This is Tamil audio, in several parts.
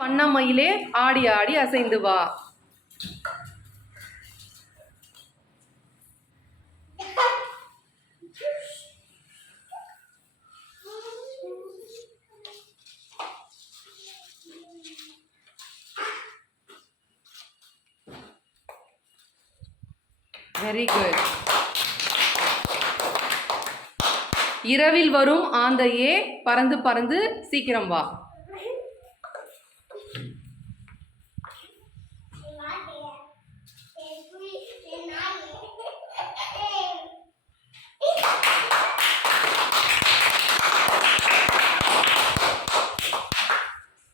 பண்ணமயிலே ஆடி ஆடி அசைந்து வா. வெரி குட் இரவில் வரும் ஆந்தையே பறந்து பறந்து சீக்கிரம் வா.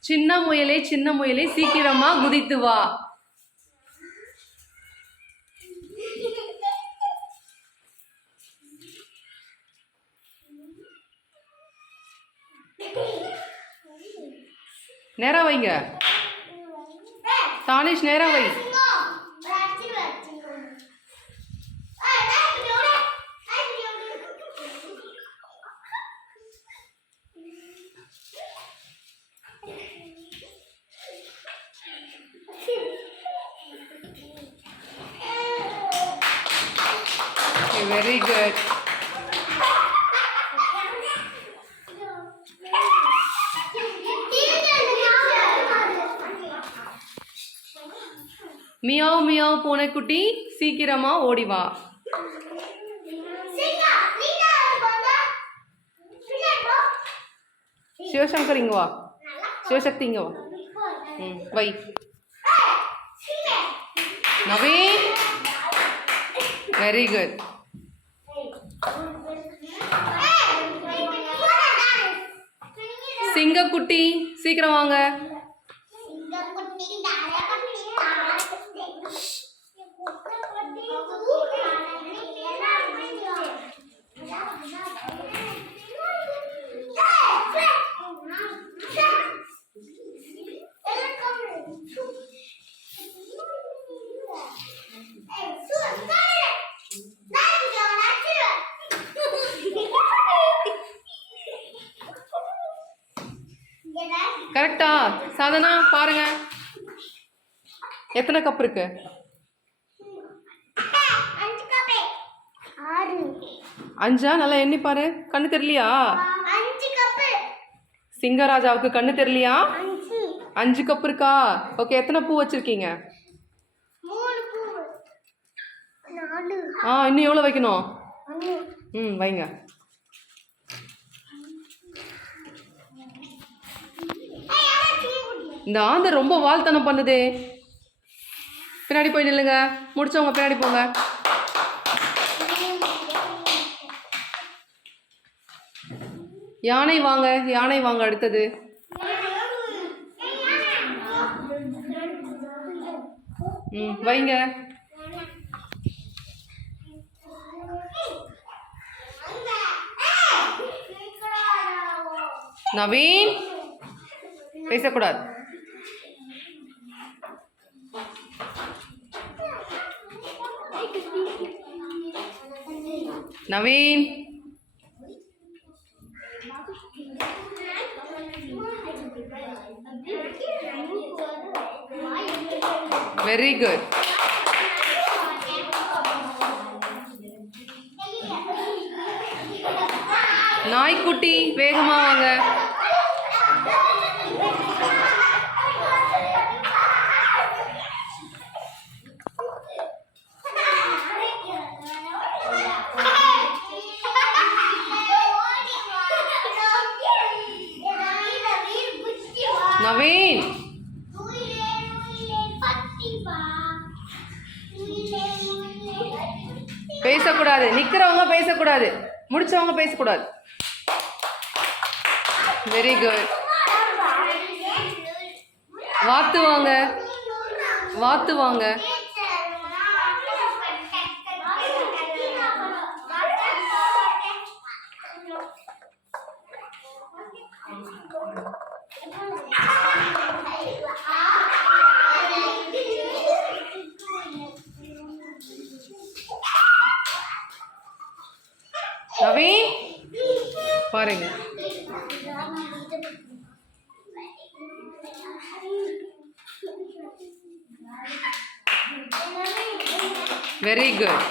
சின்ன முயலே சின்ன முயலே சீக்கிரமா குதித்து வா. நேரா வைங்க. தானிஷ் நேரா வை. வெரி குட் மியாவ் மியாவ் பூனைக்குட்டி சீக்கிரமா ஓடி வா. சிவசங்கர் இங்க வா. சிவசக்தி இங்க வா. ம் வை. நவீன் வெரி குட் சிங்கக்குட்டி சீக்கிரம் வாங்க. கரெக்டா? சாதனா பாருங்க. எத்தனை கப் இருக்கு? அஞ்சா? நல்லா எண்ணி பாரு. கண்ணு தெரியலையா? சிங்கராஜாவுக்கு கண்ணு தெரியலையா? அஞ்சு கப் இருக்கா? ஓகே எத்தனை பூ வச்சிருக்கீங்க? ஆ இன்னும் எவ்வளோ வைக்கணும்? ம் வைங்க. இந்த ஆந்தை ரொம்ப வாழ்த்தனம் பண்ணுதே. பின்னாடி போய் நில்லுங்க. முடிச்சவங்க பின்னாடி போங்க. யானை வாங்க யானை வாங்க அடுத்தது. ம் வைங்க. நவீன் பேசக்கூடாது. நவீன். வெரி குட் நாய்க்குட்டி வேகமாக வாங்க. நவீன் பேசக்கூடாது. நிற்கிறவங்க பேசக்கூடாது. முடிச்சவங்க பேசக்கூடாது. வெரி குட் வாத்து வாங்க. வாத்து வாங்க. நவீன் பாருங்க. Very good